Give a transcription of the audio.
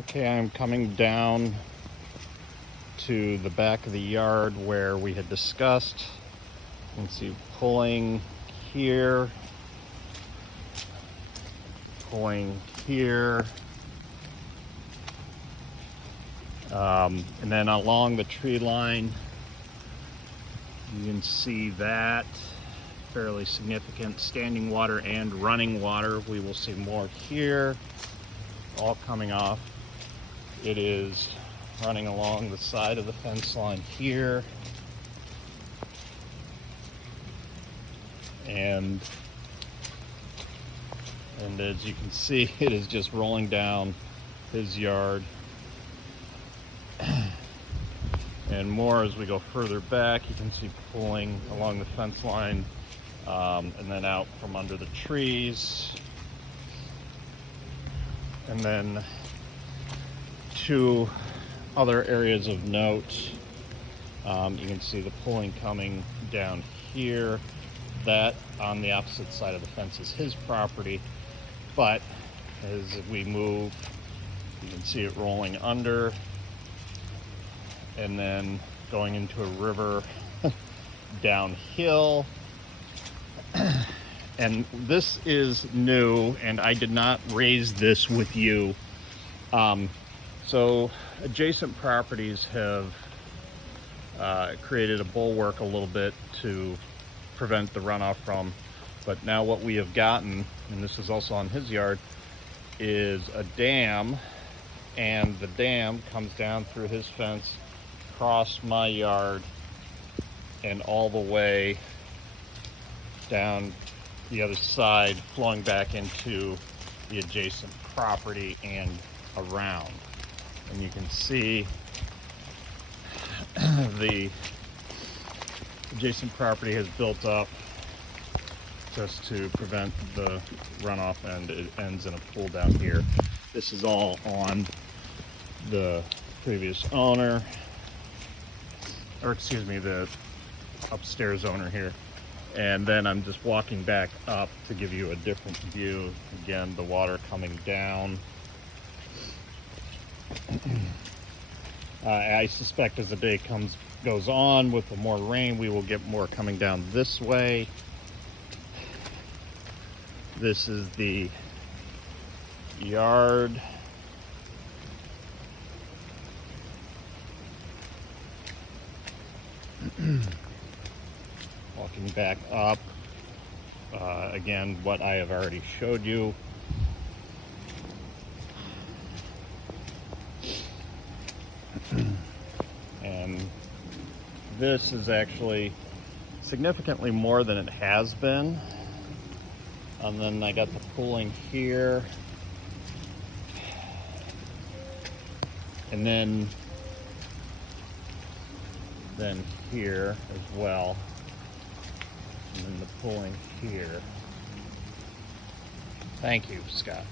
Okay, I'm coming down to the back of the yard where we had discussed. You can see pulling here, pulling here, and then along the tree line, you can see that fairly significant standing water and running water. We will see more here, all coming off. It is running along the side of the fence line here. And as you can see, it is just rolling down his yard. And more as we go further back, you can see pulling along the fence line, and then out from under the trees. And then two other areas of note. You can see the pulling coming down here. That on the opposite side of the fence is his property, but as we move, you can see it rolling under and then going into a river downhill. And this is new, and I did not raise this with you. So adjacent properties have created a bulwark a little bit to prevent the runoff from, but now what we have gotten, and this is also on his yard, is a dam, and the dam comes down through his fence, across my yard, and all the way down the other side, flowing back into the adjacent property and around. And you can see the adjacent property has built up just to prevent the runoff, and it ends in a pool down here. This is all on the previous owner, or excuse me, the upstairs owner here. And then I'm just walking back up to give you a different view. Again, the water coming down. I suspect as the day goes on with the more rain, we will get more coming down this way. This is the yard. Walking back up, again, what I have already showed you. And this is actually significantly more than it has been. And then I got the pooling here. And then here as well. And then the pulling here. Thank you, Scott.